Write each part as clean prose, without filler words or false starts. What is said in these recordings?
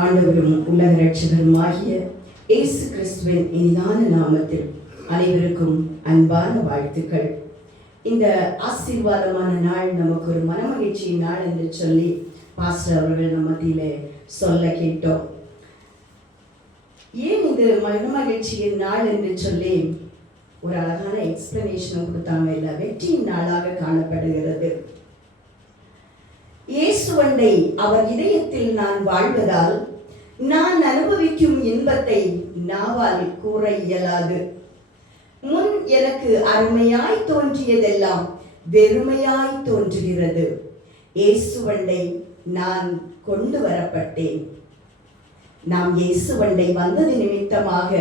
ஆண்டவரும் உலக ரட்சகருமாகிய இயேசு கிறிஸ்துவின் இனிதான நாமத்தில் அனைவருக்கும் அன்பான வாழ்த்துக்கள். இந்த ஆசீர்வாதமான நாள் நமக்கு ஒரு மனமகிழ்ச்சியின் நாள் என்று சொல்லி பாஸ்டர் அவர்கள் நம்ம மத்தியிலே சொல்ல கேட்டோம். ஏன் இது மனமகிழ்ச்சியின் நாள் என்று சொல்லி ஒரு அழகான எக்ஸ்பிளனேஷன் கொடுத்தாங்க. இல்லை, வெற்றியின் நாளாக காணப்படுகிறது. இயேசுவண்டை அவர் இதயத்தில் நான் வாழ்வதால் நான் அனுபவிக்கும் இன்பத்தை நாவால் கூற இயலாது. முன் எனக்கு அருமையாய் தோன்றியதெல்லாம் வெறுமையாய் தோன்றுகிறது. இயேசுவண்டை நான் கொண்டு வரப்பட்டேன். நாம் இயேசுவண்டை வந்தது நிமித்தமாக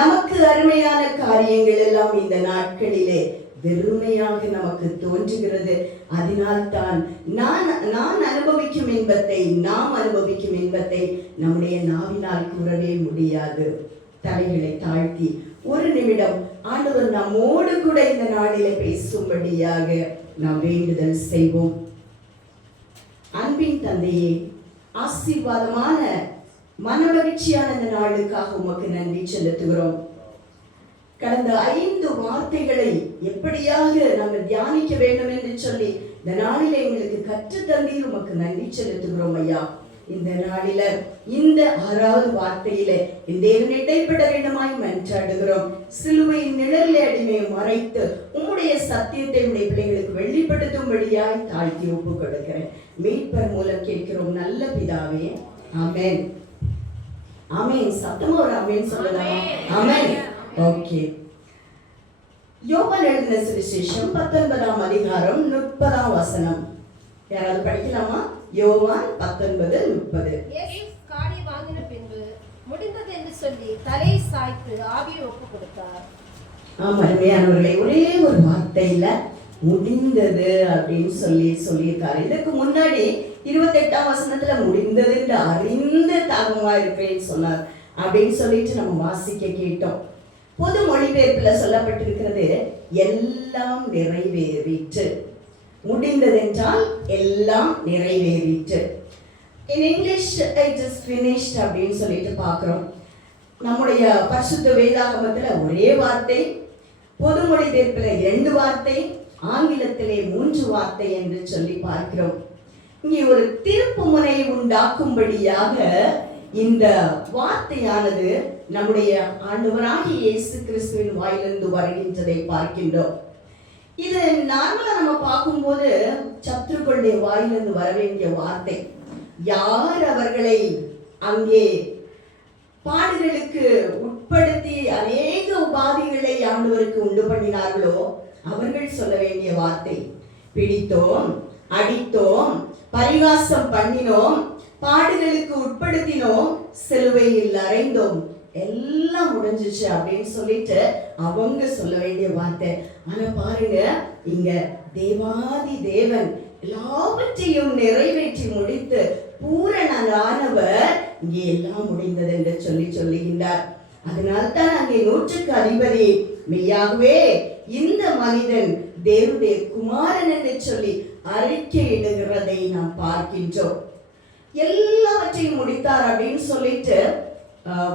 நமக்கு அருமையான காரியங்கள் எல்லாம் இந்த நாட்களிலே வெறுமையாக நமக்கு தோன்றுகிறது. அதனால்தான் நான் அனுபவிக்கும் இன்பத்தை, நாம் அனுபவிக்கும் இன்பத்தை நம்முடைய நாவினால் கூறவே முடியாது. தலைகளை தாழ்த்தி ஒரு நிமிடம் ஆண்டவர் நம்மோடு கூட இந்த நாளிலே பேசும்படியாக நாம் வேண்டுதல் செய்வோம். அன்பின் தந்தையே, ஆசீர்வாதமான மனமகிழ்ச்சியான இந்த நாளுக்காக உமக்கு நன்றி செலுத்துகிறோம். கடந்த 5 வார்த்தைகளை எப்படியாக நாங்கள் தியானிக்க வேண்டும் என்று சொல்லி இந்த நாளில எங்களுக்கு கற்றுத்தந்தீர், உமக்கு நன்றி செலுத்துகிறோம் ஐயா. இந்த நாளில இந்த 6வது வார்த்தையில இந்த இடைப்பட வேண்டுமாய் மன்றாடுகிறோம். சிலுவையின் நிழலில் அடிமையை மறைத்து உம்முடைய சத்தியத்தை உடைய பிள்ளைகளுக்கு வெளிப்படுத்தும்படியாய் தாழ்த்தி ஒப்பு கொடுக்கிறேன். மீட்பர் மூலம் கேட்கிறோம் நல்ல பிதாவே, ஆமென். ஆமென். சத்தமா ஒரு ஆமென் சொல்லலாம். ஆமென். ஓகே. யோவான் எழுதின சுவிசேஷம் 19ஆம் அதிகாரம் 30ஆம் வசனம். யாராவது படிக்கலாமா? யோவான் 19:30. இயேசு காடி வாங்கின பின்பு முடிந்தது என்று சொல்லி தலையை சாய்த்து ஆவியை ஒப்பு கொடுத்தார். அருமையானவர்களே, ஒரே ஒரு வார்த்தையில முடிந்தது அப்படின்னு சொல்லியிருக்காரு. இதுக்கு முன்னாடி 28ஆம் வசனத்துல முடிந்தது என்று அறிந்து தாகமா இருப்பேன்னு சொன்னார் அப்படின்னு சொல்லிட்டு நம்ம வாசிக்க கேட்டோம். பொது மொழிபெயர்ப்புல சொல்லப்பட்டிருக்கிறது எல்லாம் நிறைவேறிற்று. முடிந்தது என்றால் எல்லாம் நிறைவேறிற்று. In English it is finished அப்படின்னு சொல்லிட்டு பார்க்கிறோம். நம்முடைய பரிசுத்த வேதாகமத்துல ஒரே வார்த்தை, பொது மொழிபெயர்ப்புல 2 வார்த்தை, ஆங்கிலத்திலே 3 வார்த்தை என்று சொல்லி பார்க்கிறோம். இங்கே ஒரு திருப்பு முனை உண்டாக்கும்படியாக இந்த வார்த்தையானது நம்முடைய ஆண்டவராகிய இயேசு கிறிஸ்துவின் வாயிலிருந்து வருகின்றதை பார்க்கின்றோம். இது நார்மலா நம்ம பார்க்கும்போது சத்துருக்களுடைய வாயிலிருந்து வர வேண்டிய வார்த்தை. யார் அவர்களை அங்கே பாடுகளுக்கு உட்படுத்தி அநேக உபாதிகளை ஆண்டவருக்கு உண்டு பண்ணினார்களோ அவர்கள் சொல்ல வேண்டிய வார்த்தை. பிடித்தோம், அடித்தோம், பரிகாசம் பண்ணினோம், பாடுகளுக்கு உட்படுத்தினோம், சிலுவையில் அறைந்தோம், எல்லாம் முடிஞ்சிச்சு அப்படின்னு சொல்லிட்டு அவங்க சொல்ல வேண்டிய வார்த்தை. ஆனா பாருங்க, இங்க தேவாதி தேவன் எல்லாவற்றையும் நிறைவேற்றி முடித்து பூரணனானவர் இங்கே எல்லாம் முடிந்தது என்று சொல்லுகின்றார். அதனால்தான் அங்கே 100க்கு அதிபதி மெய்யாகவே இந்த மனிதன் தேவனுடைய குமாரன் என்று சொல்லி அறிக்கையிடுகிறதை நாம் பார்க்கின்றோம். எல்லாவற்றையும் முடித்தார் அப்படின்னு சொல்லிட்டு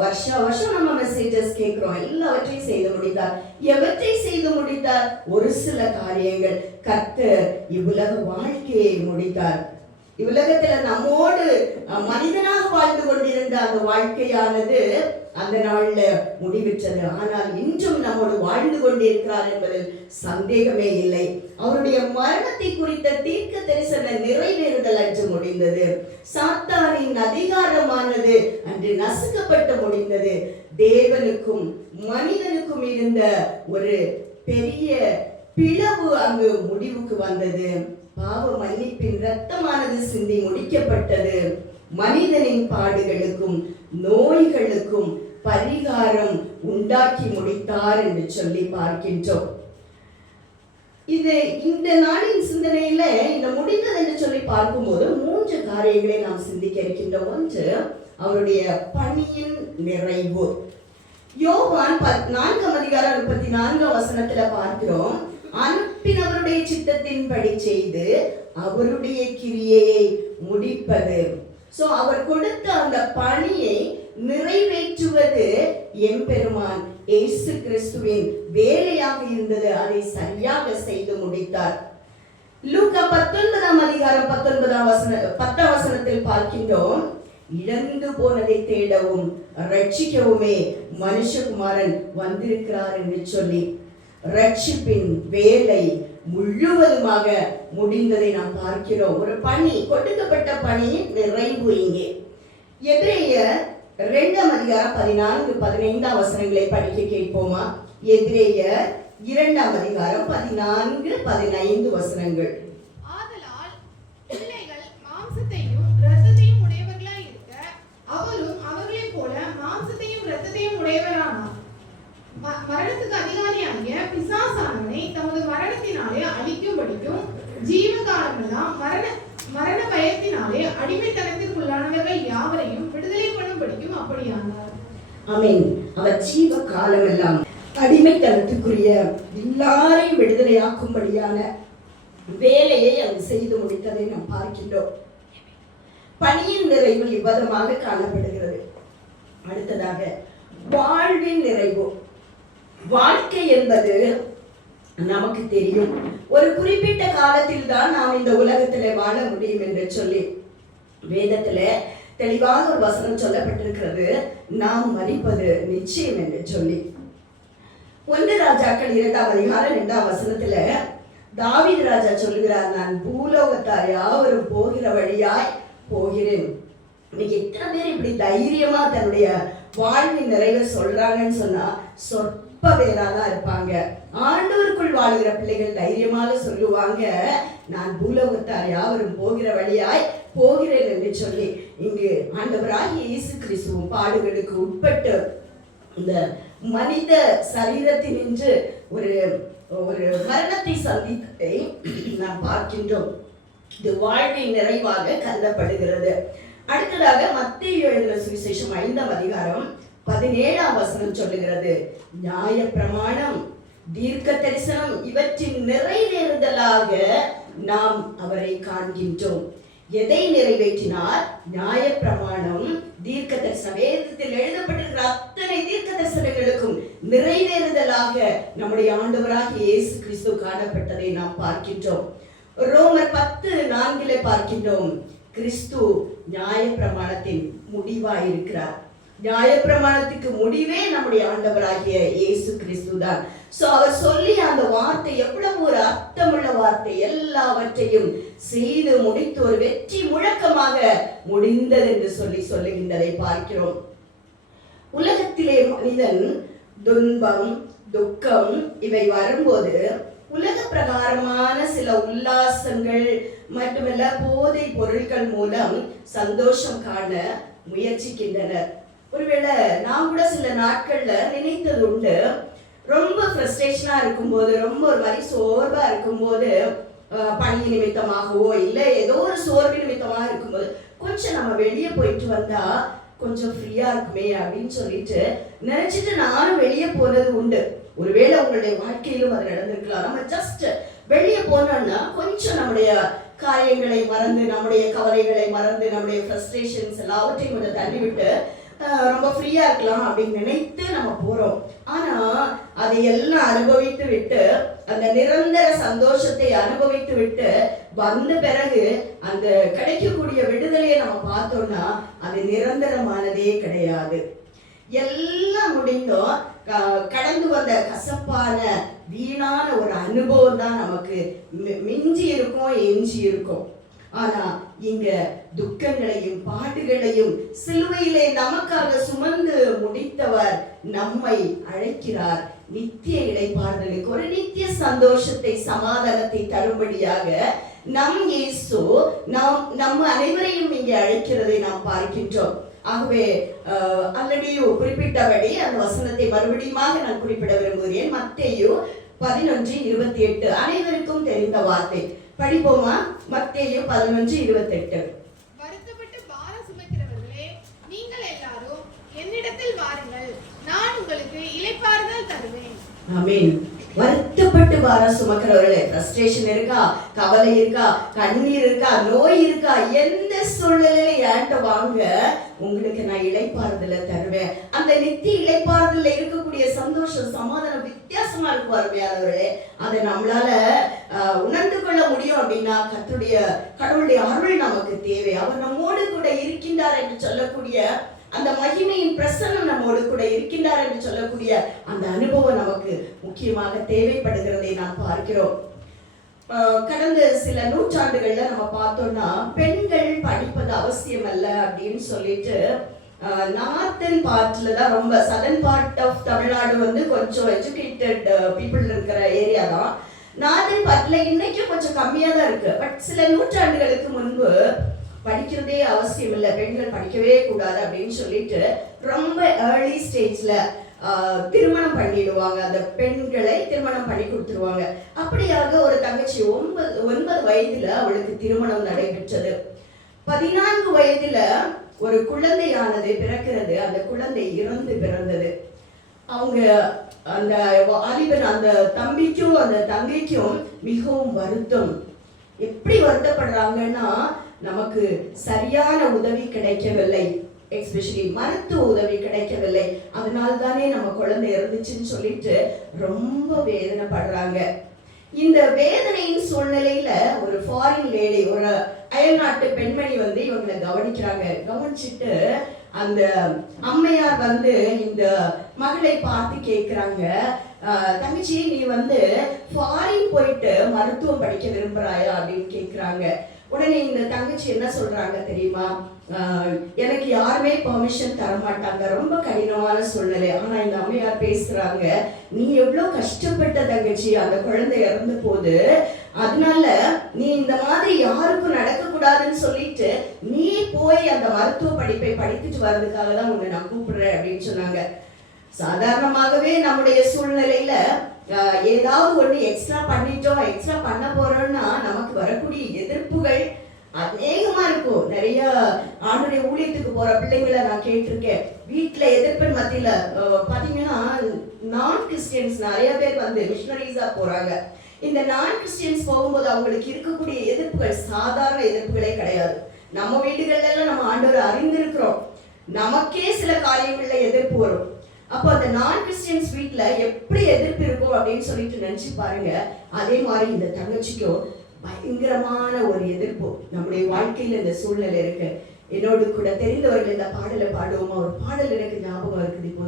வருஷம் நம்ம மெசேஜஸ் கேட்கிறோம். எல்லாவற்றையும் செய்து முடித்தார். எவற்றை செய்து முடித்தார்? ஒரு சில காரியங்கள். கர்த்தர் இவ்வுலக வாழ்க்கையை முடித்தார். இவ்வுலகத்துல நம்மோடு மனிதனாக வாழ்ந்து கொண்டிருந்த அந்த வாழ்க்கையானது அந்த நாள்ல முடிவிட்டது. ஆனால் இன்றும் நம்மோடு வாழ்ந்து கொண்டிருக்கிறார் என்பதில் சந்தேகமே இல்லை. அவருடைய மரணத்தை குறித்த தீர்க்க தரிசன நிறைவேறுதல் அன்று முடிந்தது. சாத்தானின் அதிகாரமானது அன்று நசுக்கப்பட்டு முடிந்தது. தேவனுக்கும் மனிதனுக்கும் இருந்த ஒரு பெரிய பிளவு அங்கு முடிவுக்கு வந்தது. பாவ மன்னிப்பின் இரத்தமானது சிந்தி முடிக்கப்பட்டது. மனிதனின் பாடுகளுக்கும் நோய்களுக்கும் பரிகாரம் உண்டாக்கி முடித்தார் என்று சொல்லி பார்க்கின்றோம். இது இந்த நாளின் சிந்தனையில இந்த முடிந்தது என்று சொல்லி பார்க்கும்போது 3 காரியங்களை நாம் சிந்திக்க இருக்கின்றோம். ஒன்று, அவருடைய பணியின் நிறைவு. யோவான் 4ஆம் அதிகாரம் 34ஆம் வசனத்துல பார்க்கிறோம், அனுப்பினவருடைய சித்தத்தின்படி செய்து அவருடைய கிரியையை முடிப்பது. சோ அவர் கொடுத்த அந்த பணியை நிறைவேற்றுவது எம்பெருமான் இயேசு கிறிஸ்துவின் வேலையாக இருந்தது. அதை சரியாக செய்து முடித்தார். லூக்கா 19ஆம் அதிகாரம் 10ஆம் வசனத்தில் பார்க்கின்றோம், இழந்து போனதை தேடவும் ரட்சிக்கவுமே மனுஷகுமாரன் வந்திருக்கிறார் என்று சொல்லி ரட்சிப்பின் வேலை முழுவதுமாக முடிந்ததை நாம் பார்க்கிறோம். ஒரு பணி, கொடுக்கப்பட்ட பணியின் நிறைவு இங்கே. எபிரேயர் 2ஆம் அதிகாரம் 14-15 வசனங்களை படிக்க கேட்போமா? எபிரேயர் 2ஆம் அதிகாரம் 14-15 வசனங்கள். ஆதலால் பிள்ளைகள் மாம்சத்தையும் இரத்தத்தையும் உடையவர்களாய் இருக்க அவரும் அவர்களைப் போல மாம்சத்தையும் இரத்தத்தையும் உடையவரானார். மரணத்துக்கு அதிகாரியாகிய பிசாசானவனை தமது மரணத்தினாலே அழிக்கும்படிக்கும் ஜீவகாலமெல்லாம் மரண பயத்தினாலே அடிமைத்தனத்திற்குள்ளானவர்கள் யாவரையும் விடுதலை பண்ணும்படிக்கும் அப்படியானார். ஆமென். அவர் ஜீவ காலமெல்லாம் அடிமைத்தனத்துக்குரிய எல்லாரையும் விடுதலையாக்கும்படியான வேலையை அவர் செய்து முடித்ததை நாம் பார்க்கின்றோம். பணியின் நிறைவு இவ்விதமாக காணப்படுகிறது. அடுத்ததாக வாழ்வின் நிறைவு. வாழ்க்கை என்பது நமக்கு தெரியும், ஒரு குறிப்பிட்ட காலத்தில் தான் நாம் இந்த உலகத்திலே வாழ முடியும் என்று சொல்லி வேதத்துல தெளிவாக ஒரு வசனம் சொல்லப்பட்டிருக்கிறது, நாம் மரிப்பது நிச்சயம் என்று சொல்லி. 1 ராஜாக்கள் 2ஆம் அதிகாரம் 2ஆம் வசனத்துல தாவீது ராஜா சொல்லுகிறார், நான் பூலோகத்தார் யாவரும் போகிற வழியாய் போகிறேன். இன்னைக்கு எத்தனை பேர் இப்படி தைரியமா தன்னுடைய வாழ்வின் நிறைவை சொல்றாங்கன்னு சொன்னா சொற்ப பேராதான் இருப்பாங்க. ஆண்டவருக்குள் வாழ்கிற பிள்ளைகள் தைரியமாக சொல்லுவாங்க, நான் பூலோகத்தார் யாவரும் போகிற வழியாய் போகிறேன் என்று சொல்லி. இங்கு ஆண்டவராகிய இயேசு கிறிஸ்துவும் பாடுகளுக்கு உட்பட்டு இந்த மனித சரீரத்தினின்று ஒரு ஒரு மரணத்தை சந்தித்ததை நாம் பார்க்கின்றோம். இது வாழ்வின் நிறைவாக கருதப்படுகிறது. அடுத்ததாக மத்தேயு எழுதின சுவிசேஷம் 5ஆம் அதிகாரம் 17ஆம் வசனம் சொல்லுகிறது, நியாய பிரமாணம் தீர்க்க தரிசனம் இவற்றின் நிறைவேறுதலாக நாம் அவரை காண்கின்றோம். எதை நிறைவேற்றினார்? நியாய பிரமாணம், தீர்க்க தரிசனம். வேதத்தில் எழுதப்பட்டிருக்கிற அத்தனை தீர்க்க தரிசனங்களுக்கும் நிறைவேறுதலாக நம்முடைய ஆண்டவராகிய இயேசு கிறிஸ்து காணப்பட்டதை நாம் பார்க்கின்றோம். ரோமர் 10:4 பார்க்கின்றோம், கிறிஸ்து நியாய பிரமாணத்தின் முடிவாய் இருக்கிறார். நியாய பிரமாணத்துக்கு முடிவே நம்முடைய ஆண்டவராகிய இயேசு கிறிஸ்து தான். சோ அவர் சொல்லி அந்த வார்த்தை எவ்வளவு ஒரு அர்த்தமுள்ள வார்த்தை, எல்லாவற்றையும் செய்து முடித்து ஒரு வெற்றி முழக்கமாக முடிந்தது என்று சொல்லுகின்றதை பார்க்கிறோம். உலகத்திலே மனிதன் துன்பம், துக்கம் இவை வரும்போது உலக பிரகாரமான சில உல்லாசங்கள் மட்டுமல்ல போதை பொருட்கள் மூலம் சந்தோஷம் காண முயற்சிக்கின்றனர். ஒருவேளை நான் கூட சில நாட்கள்ல நினைத்தது உண்டு, ரொம்ப ஃப்ரஸ்ட்ரேஷனா இருக்கும்போது, ரொம்ப ஒரு மாதிரி சோர்வா இருக்கும்போது, பணி நிமித்தமாகவோ இல்லை ஏதோ ஒரு சோர்வு நிமித்தமாக இருக்கும்போது கொஞ்சம் நம்ம வெளியே போயிட்டு வந்தா கொஞ்சம் ஃப்ரீயா இருக்குமே அப்படின்னு சொல்லிட்டு நினைச்சிட்டு நானும் வெளியே போனது உண்டு. ஒருவேளை உங்களுடைய வாழ்க்கையிலும் அது நடந்திருக்கலாம். நம்ம ஜஸ்ட் வெளியே போனோம்னா கொஞ்சம் நம்முடைய காரியங்களை மறந்து, நம்முடைய கவலைகளை மறந்து, நம்முடைய ஃப்ரஸ்ட்ரேஷன்ஸ் எல்லாவற்றையும் கொஞ்சம் தள்ளிவிட்டு ரொம்ப ஃப்ரீயா இருக்கலாம் அப்படின்னு நினைத்து நம்ம போறோம். ஆனா அதையெல்லாம் அனுபவித்து விட்டு, அந்த நிரந்தர சந்தோஷத்தை அனுபவித்து விட்டு வந்த பிறகு அந்த கிடைக்கக்கூடிய விடுதலையை நம்ம பார்த்தோம்னா அது நிரந்தரமானதே கிடையாது. எல்லாம் முடிந்தோம், கடந்து வந்த கசப்பான வீணான ஒரு அனுபவம் தான் நமக்கு மிஞ்சி இருக்கும், எஞ்சி இருக்கும். ஆனா இங்க துக்கங்களையும் பாடுகளையும் சிலுவையிலே நமக்காக சுமந்து முடித்தவர் நம்மை அழைக்கிறார் நித்திய இளைப்பாறுதலுக்கு, ஒரு நித்திய சந்தோஷத்தை சமாதானத்தை தரும்படியாக நம் இயேசு நம்ம அனைவரையும் இங்கே அழைக்கிறதை நாம் பார்க்கின்றோம். ஆகவே ஆல்ரெடி குறிப்பிட்டபடி அந்த வசனத்தை மறுபடியும் நான் குறிப்பிட விரும்புகிறேன். மத்தேயு 11:28 அனைவருக்கும் தெரிந்த வார்த்தை. படிப்போமா? மத்தேயு 11:28. வருத்தப்பட்டு பாரம் சுமக்கிறவர்களே, நீங்கள் எல்லாரும் என்னிடத்தில் வாருங்கள், நான் உங்களுக்கு இளைப்பாறுதல் தருவேன். ஆமென். வருத்தப்பட்டு பாரம் சுமக்கிறவர்களே, ஃப்ரஸ்ட்ரேஷன் இருக்கா, கவலை இருக்கா, கண்ணீர் இருக்கா, நோய் இருக்கா, எந்த சூழ்நிலையில என்கிட்ட வாங்க, உங்களுக்கு நான் இளைப்பாறுதல தருவேன். அந்த நித்திய இளைப்பாறுதல இருக்கக்கூடிய சந்தோஷம், சமாதானம் வித்தியாசமா இருக்கும் அருமையானவர்களே. அதை நம்மளால உணர்ந்து கொள்ள முடியும் அப்படின்னா கடவுளுடைய அருள் நமக்கு தேவை. அவர் நம்மோடு கூட இருக்கின்றார் என்று சொல்லக்கூடிய அந்த மகிமையின் பிரசன்னம் நம்மோடு கூட இருக்கின்றார் என்று சொல்லக்கூடிய அந்த அனுபவம் நமக்கு முக்கியமாக தேவைப்படுகிறதை நாம் பார்க்கிறோம். கடந்த சில நூற்றாண்டுகள்ல நம்ம பார்த்தோம்னா பெண்கள் படிப்பது அவசியம் அல்ல அப்படின்னு சொல்லிட்டு நார்த்தன் பார்ட்ல தான், ரொம்ப சதர்ன் பார்ட் ஆஃப் தமிழ்நாடு வந்து கொஞ்சம் எஜுகேட்டட் பீப்புள் இருக்கிற ஏரியா தான். நார்த்தன் பார்ட்ல இன்னைக்கும் கொஞ்சம் கம்மியா தான் இருக்கு. பட் சில நூற்றாண்டுகளுக்கு முன்பு படிக்கிறதே அவசியம் இல்லை, பெண்கள் படிக்கவே கூடாது அப்படின்னு சொல்லிட்டு ரொம்ப ஏர்லி ஸ்டேஜ்ல திருமணம் பண்ணிடுவாங்க. அந்த பெண்களை திருமணம் பண்ணி கொடுத்துருவாங்க. அப்படியாக ஒரு தங்கச்சி 9 வயதுல அவளுக்கு திருமணம் நடைபெற்றது. 14 வயதுல ஒரு குழந்தையானது பிறக்கிறது. அந்த குழந்தை இறந்து பிறந்தது. அவங்க அந்த வாலிபன், அந்த தம்பிக்கும் அந்த தங்கைக்கும் மிகவும் வருத்தம். எப்படி வருத்தப்படுறாங்கன்னா, நமக்கு சரியான உதவி கிடைக்கவில்லை, எஸ்பெஷலி மருத்துவ உதவி கிடைக்கவில்லை, அதனால தானே நம்ம குழந்தை இறந்துச்சுன்னு சொல்லிட்டு ரொம்ப வேதனைப்படுறாங்க. இந்த வேதனையின் சூழ்நிலையில ஒரு ஃபாரின் லேடி, ஒரு அயல்நாட்டு பெண்மணி வந்து இவங்களை கவனிக்கிறாங்க. கவனிச்சுட்டு அந்த அம்மையார் வந்து இந்த மகளை பார்த்து கேட்கிறாங்க, தங்கச்சி நீ வந்து ஃபாரின் போயிட்டு மருத்துவம் படிக்க விரும்புறாயா அப்படின்னு கேட்கிறாங்க. உடனே இந்த தங்கச்சி என்ன சொல்றாங்க தெரியுமா, எனக்கு யாருமே பெர்மிஷன் தர மாட்டாங்க, ரொம்ப கடினமான சூழ்நிலை. ஆனா இந்த அம்மையார் பேசுறாங்க, நீ எவ்வளவு கஷ்டப்பட்ட தங்கச்சி, அந்த குழந்தை இறந்த போது, அதனால நீ இந்த மாதிரி யாருக்கும் நடக்க கூடாதுன்னு சொல்லிட்டு நீ போய் அந்த மருத்துவ படிப்பை படித்துட்டு வர்றதுக்காக தான் உன்னை நான் கூப்பிடுறேன் அப்படின்னு சொன்னாங்க. சாதாரணமாகவே நம்முடைய சூழ்நிலையில ஏதாவது ஒண்ணு எக்ஸ்ட்ரா பண்ணிட்டோம், எக்ஸ்ட்ரா பண்ண போறோம்னா நமக்கு வரக்கூடிய எதிர்ப்புகள் அநேகமா இருக்கும். நிறைய ஆண்டுடைய ஊழியத்துக்கு போற பிள்ளைங்களை நான் கேட்டிருக்கேன். வீட்டுல எதிர்ப்பின் மத்தியில பாத்தீங்கன்னா நான் கிறிஸ்டியன்ஸ் நிறைய பேர் வந்து மிஷனரிஸா போறாங்க. இந்த நான் கிறிஸ்டியன்ஸ் போகும்போது அவங்களுக்கு இருக்கக்கூடிய எதிர்ப்புகள் சாதாரண எதிர்ப்புகளே கிடையாது. நம்ம வீடுகள்ல எல்லாம் நம்ம ஆண்டவரை அறிந்திருக்கிறோம், நமக்கே சில காரியங்கள்ல எதிர்ப்பு வரும். அப்போ அந்த நான் கிறிஸ்டியன்ஸ் வீட்டுல எப்படி எதிர்ப்பு இருக்கும் அப்படின்னு சொல்லிட்டு நினைச்சு பாருங்க. அதே மாதிரி இந்த தங்கச்சிக்கும் பயங்கரமான ஒரு எதிர்ப்பு நம்முடைய வாழ்க்கையில இந்த சூழ்நிலை இருக்கு. என்னோடு கூட தெரிந்தவர்கள் இந்த பாடலை பாடுவோமா? ஒரு பாடல் எனக்கு ஞாபகம் இருக்குது இப்போ.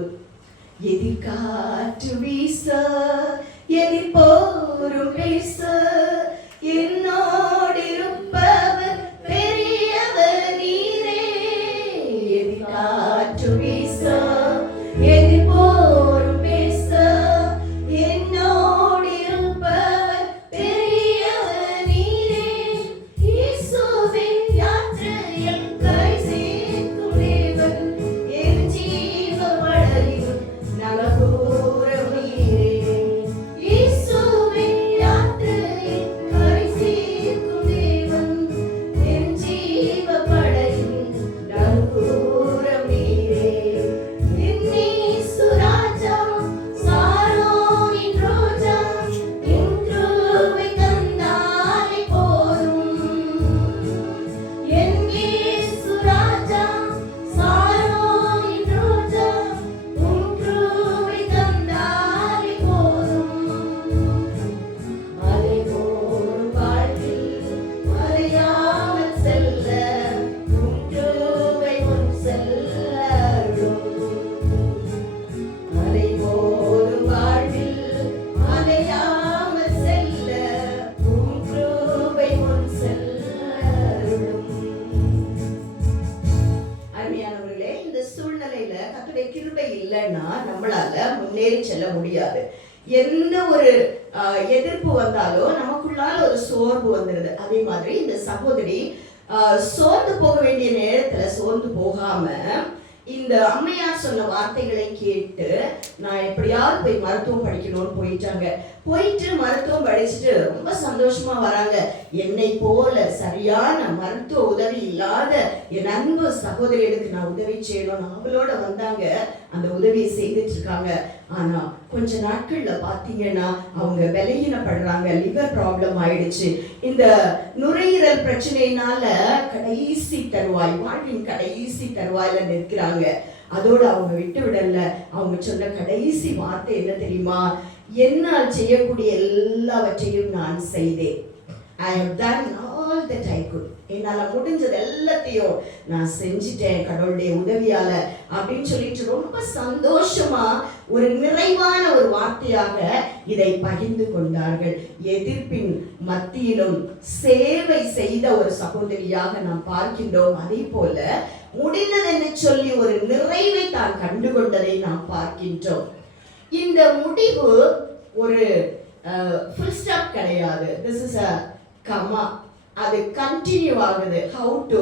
எதிர்காற்று வீச எதிர்போரும் பேச என்னோடு இருப்பவர் பெரியவர் நீரே. எதிர்காற்று வீச எதிர்போரும் பேச என்னோடு இருப்பவர் பெரியவர் நீரே. இயேசுவின் யாத்திரையில் கரை சேர்க்கும் தேவன் என் ஜீவ படகில் நலபூரம் நீரே. இயேசுவின் யாத்திரையில் கரை சேர்க்கும் தேவன் என் ஜீவ படகில் நலபூரம் நீரே. நம்மளால முன்னேறி செல்ல முடியாது. எந்த ஒரு எதிர்ப்பு வந்தாலும் நமக்குள்ளால ஒரு சோர்வு வந்துடுது. அதே மாதிரி இந்த சகோதரி சோர்ந்து போக வேண்டிய நேரத்துல சோர்ந்து போகாம இந்த அம்மையார் சொன்ன வார்த்தைகளை கேட்டு நான் எப்படியாவது போய் மருத்துவம் படிக்கணும்னு போயிட்டாங்க. போயிட்டு மருத்துவம் படிச்சுட்டு ரொம்ப சந்தோஷமா வராங்க. என்னை போல சரியான மருத்துவ உதவி இல்லாத என் அன்பு சகோதரிகளுக்கு நான் உதவி செய்யணும் அவளோட வந்தாங்க. அந்த உதவியை செய்துட்டு இருக்காங்க. ஆனா கொஞ்ச நாட்கள்ல பாத்தீங்கன்னா அவங்க விலகினப்படுறாங்க. லிவர் ப்ராப்ளம் ஆயிடுச்சு. இந்த நுரையீரல் பிரச்சனையினால கடைசி தருவாய், வாழ்வின் கடைசி தருவாயில நிற்கிறாங்க. அதோட அவங்க விட்டு விடல. அவங்க சொன்ன கடைசி வார்த்தை என்ன தெரியுமா? என்னால் செய்யக்கூடிய எல்லாவற்றையும் நான் செய்தேன். I have done all that I could. என்னால முடிஞ்சது எல்லாத்தையும் நான் செஞ்சிட்டேன் கடவுளுடைய உதவியால அப்படின்னு சொல்லிட்டு ரொம்ப சந்தோஷமா ஒரு நிறைவான ஒரு வார்த்தையாக இதை பகிர்ந்து கொண்டார்கள். எதிர்ப்பின் மத்தியிலும் சேவை செய்த ஒரு சகோதரியாக நாம் பார்க்கின்றோம். அதே போல முடிந்ததென்று சொல்லி ஒரு நிறைவை தான் கண்டுகொண்டதை நாம் பார்க்கின்றோம். இந்த முடிவு ஒரு ஃபுல் ஸ்டாப் கிடையாது. This is a comma. அது கண்டினியூ ஆகுது. ஹவு டு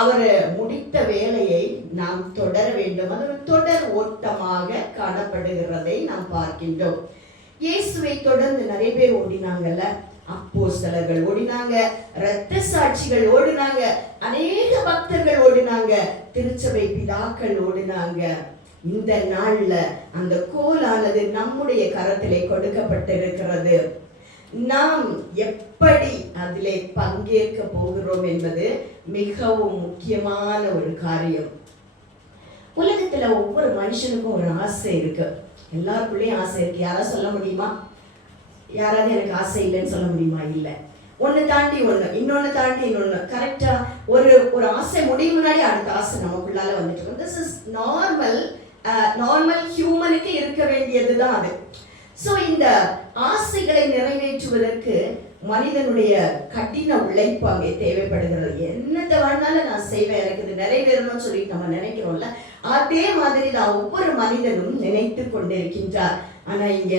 அவர் முடித்த வேலையை நாம் தொடர வேண்டும். அது ஒரு தொடர் ஓட்டமாக காணப்படுகிறதை நாம் பார்க்கின்றோம். இயேசுவை தொடர்ந்து நிறைய பேர் ஓடினாங்கல்ல. அப்போஸ்தலர்கள் ஓடினாங்க, இரத்த சாட்சிகள் ஓடினாங்க, அநேக பக்தர்கள் ஓடினாங்க, திருச்சபை பிதாக்கள் ஓடினாங்க. இந்த நாள்ல அந்த கோலானது நம்முடைய கரத்திலே கொடுக்கப்பட்டிருக்கிறது. நாம் எப்படி அதிலே பங்கேற்க போகிறோம் என்பது மிகவும் முக்கியமான ஒரு காரியம். உலகத்துல ஒவ்வொரு மனுஷனுக்கும் ஒரு ஆசை இருக்கு. எல்லாருக்குள்ளேயும் ஆசை இருக்கு. யாராவது சொல்ல முடியுமா? யாராவது எனக்கு ஆசை இல்லைன்னு சொல்ல முடியுமா? இல்லை. ஒன்று தாண்டி ஒன்று, இன்னொன்று தாண்டி இன்னொன்று. கரெக்டா ஒரு ஆசை முடியும் முன்னாடி அடுத்த ஆசை நமக்குள்ளால வந்துட்டு. திஸ் இஸ் நார்மல் ஹியூமனுக்கு இருக்க வேண்டியதுதான் அது. ஸோ இந்த ஆசைகளை நிறைவேற்றுவதற்கு மனிதனுடைய கடின உழைப்பு அங்கே தேவைப்படுகிறது. என்னத்தை வேணாலும் நான் செய்வேன், எனக்கு இது நிறைவேறணும்னு சொல்லி நம்ம நினைக்கிறோம்ல, அதே மாதிரி தான் ஒவ்வொரு மனிதனும் நினைத்து கொண்டிருக்கின்றார். ஆனா இங்க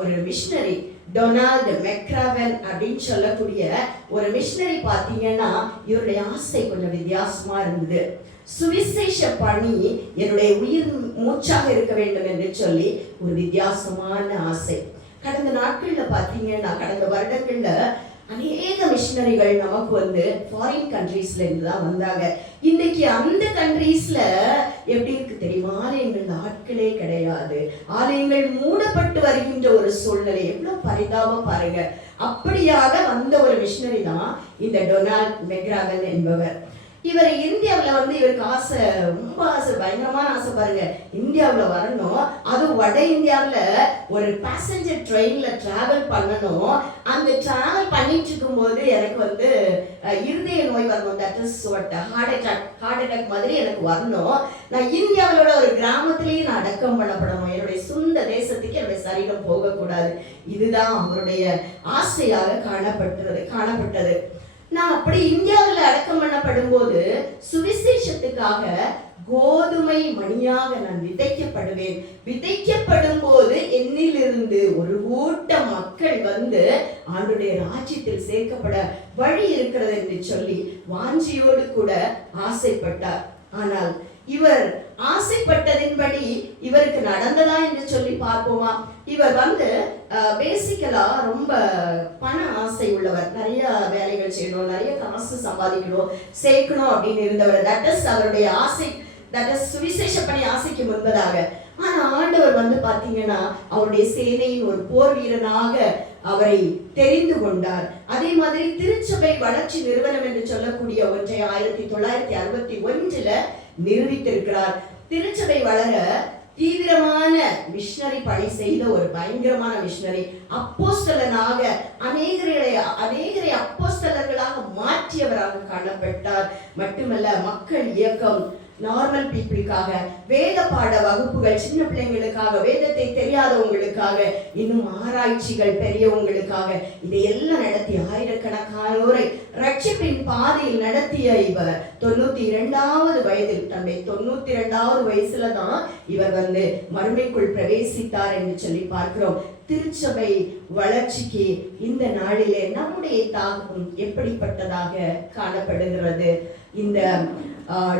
ஒரு மிஷனரி டொனால்டு மெக்ராவன் அப்படின்னு சொல்லக்கூடிய ஒரு மிஷனரி பார்த்தீங்கன்னா இவருடைய ஆசை கொஞ்சம் வித்தியாசமா இருந்தது. சுவிசேஷ பணி என்னுடைய உயிர் மூச்சாக இருக்க வேண்டும் என்று சொல்லி ஒரு வித்தியாசமான ஆசை. கடந்த நாட்கள்ல பார்த்தீங்கன்னா, கடந்த வருடங்கள்ல அநேக மிஷனரிகள் நமக்கு வந்து ஃபாரின் கண்ட்ரீஸ்ல இருந்து தான் வந்தாங்க. இன்னைக்கு அந்த கண்ட்ரீஸ்ல எப்படி இருக்கு தெரியுமா? ஆலயங்கள் ஆட்களே கிடையாது. ஆலயங்கள் மூடப்பட்டு வருகின்ற ஒரு சூழ்நிலை. எவ்வளவு பரிதாபம் பாருங்க. அப்படியாக வந்த ஒரு மிஷனரி தான் இந்த டொனால்ட் மெக்ராவன் என்பவர். இவர் இந்தியாவில் வந்து இவருக்கு ஆசை, ரொம்ப ஆசை, பயங்கரமான ஆசை பாருங்க. இந்தியாவில் வரணும், அது வட இந்தியாவில் ஒரு பேசஞ்சர் ட்ரெயின்ல டிராவல் பண்ணணும். அந்த டிராவல் பண்ணிட்டு இருக்கும் போது எனக்கு வந்து இருதய நோய் வரணும். That is what heart attack மாதிரி எனக்கு வரணும். நான் இந்தியாவிலோட ஒரு கிராமத்திலேயே நான் அடக்கம் பண்ணப்படணும். என்னுடைய சொந்த தேசத்துக்கு என்னுடைய சரீரம் போகக்கூடாது. இதுதான் அவருடைய ஆசையாக காணப்பட்டது. நான் அப்படி இந்தியாவில் அடக்கம் பண்ணப்படும் போது சுவிசேஷத்துக்காக கோதுமை மணியாக நான் விதைக்கப்படுவேன். விதைக்கப்படும் போது என்னிலிருந்து ஒரு கூட்டம் மக்கள் வந்து ஆண்டுடைய ராஜ்யத்தில் சேர்க்கப்பட வழி இருக்கிறது என்று சொல்லி வாஞ்சியோடு கூட ஆசைப்பட்டார். ஆனால் இவர் ஆசைப்பட்டதின்படி இவருக்கு நடந்ததா என்று சொல்லி பார்ப்போமா? இவர் வந்து பேசிக்கலா ரொம்ப பண ஆசை உள்ளவர். நிறைய வேலைகள் செய்யணும், நிறைய காசு சம்பாதிக்கணும், சேர்க்கணும் அப்படின்னு இருந்தவர். தட் இஸ் அவருடைய ஆசை. தட் இஸ் சுவிசேஷ பணி ஆசைக்கு முன்பதாக. ஆனா ஆண்டவர் வந்து பாத்தீங்கன்னா அவருடைய சேனையின் ஒரு போர் வீரனாக அவரை தெரிந்து கொண்டார். அதே மாதிரி திருச்சபை வளர்ச்சி நிறுவனம் என்று சொல்லக்கூடிய ஒன்றை 1961 நிரூபித்திருக்கிறார். திருச்சபை வளர தீவிரமான மிஷனரி பணி செய்த ஒரு பயங்கரமான மிஷனரி. அப்போஸ்தலனாக அநேகரை அப்போஸ்தலர்களாக மாற்றியவராக காணப்பட்டார். மட்டுமல்ல, மக்கள் இயக்கம், நார்மல் பீப்புளுக்காக, வேத பாட வகுப்புகள், சின்ன பிள்ளைங்களுக்காக, வேதத்தை தெரியாதவங்களுக்காக, இன்னும் ஆராய்ச்சிகள் பெரியவங்களுக்காக இதையெல்லாம் நடத்தி ஆயிரக்கணக்கானோரை ரட்சிப்பின் பாதையில் நடத்திய இவர் 92வது வயதில், தன்னுடைய 92வது வயசுல தான் இவர் வந்து மறுமைக்குள் பிரவேசித்தார் என்று சொல்லி பார்க்கிறோம். திருச்சபை வளர்ச்சிக்கு இந்த நாளிலே நம்முடைய தாக்கம் எப்படிப்பட்டதாக காணப்படுகிறது? இந்த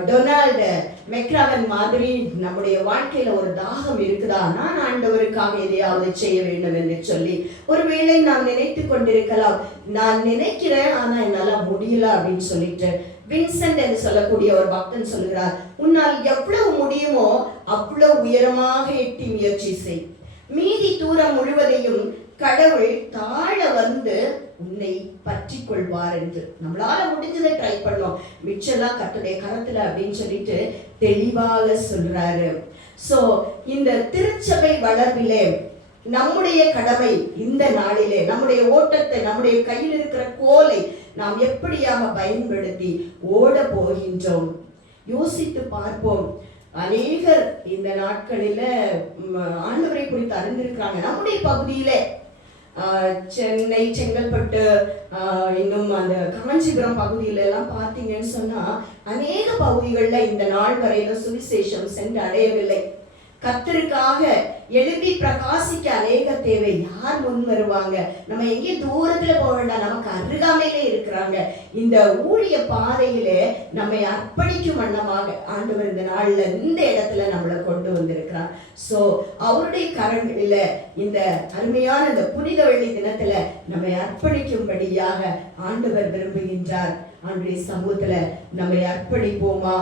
டொனால்டு மெக்ராவன் மாதிரி நம்முடைய வாழ்க்கையில ஒரு தாகம் இருக்குதா, நான் ஆண்டவருக்காக எதையாவது செய்ய வேண்டும் என்று சொல்லி ஒருவேளை நாம் நினைத்து கொண்டிருக்கலாம், நான் நினைக்கிறேன் ஆனா என்னால முடியல அப்படின்னு சொல்லிட்டு வின்சென்ட் என்று சொல்லக்கூடிய ஒரு பக்தன் சொல்கிறார், உன்னால் எவ்வளவு முடியுமோ அவ்வளவு உயரமாக எட்டி முயற்சி செய், மீதி தூரம் முழுவதையும் கடவுள் தாழ வந்து உன்னை பற்றி கொள்வார் என்று. நம்மளால முடிஞ்சதை ட்ரை பண்ணோம், மிச்செல்லாம் கர்த்தருடைய கரத்துல அப்படின்னு சொல்லிட்டு தெளிவாக சொல்றாரு. சோ இந்த திருச்சபை வளர்விலே நம்முடைய கடமை இந்த நாளிலே நம்முடைய ஓட்டத்தை, நம்முடைய கையில் இருக்கிற கோலை நாம் எப்படியாக பயன்படுத்தி ஓட போகின்றோம் யோசித்து பார்ப்போம். அநேகர் இந்த நாட்களில ஆண்டவரை குறித்து அறிந்திருக்கிறாங்க. நம்முடைய பகுதியில சென்னை, செங்கல்பட்டு, இன்னும் அந்த காஞ்சிபுரம் பகுதியில எல்லாம் பார்த்தீங்கன்னு சொன்னா அநேக பகுதிகளில் இந்த நாள் வரையில சுவிசேஷம் சென்று அடையவில்லை. கர்த்தருக்காக எழுப்பி பிரகாசிக்க அநேக தேவை. யார் முன் வருவாங்க? நம்ம எங்கேயும் தூரத்துல போக வேண்டாம், நமக்கு அருகாமையிலே இருக்கிறாங்க. இந்த ஊழிய பாதையிலே நம்மை அர்ப்பணிக்கும் வண்ணமாக ஆண்டவர் இந்த நாள்ல இந்த இடத்துல நம்மளை கொண்டு வந்திருக்கிறார். சோ அவருடைய கரங்களில இந்த அருமையான இந்த புனித வெள்ளி தினத்துல நம்மை அர்ப்பணிக்கும்படியாக ஆண்டவர் விரும்புகின்றார். ஆண்டுடைய சமூகத்துல நம்மை அர்ப்பணிப்போமா?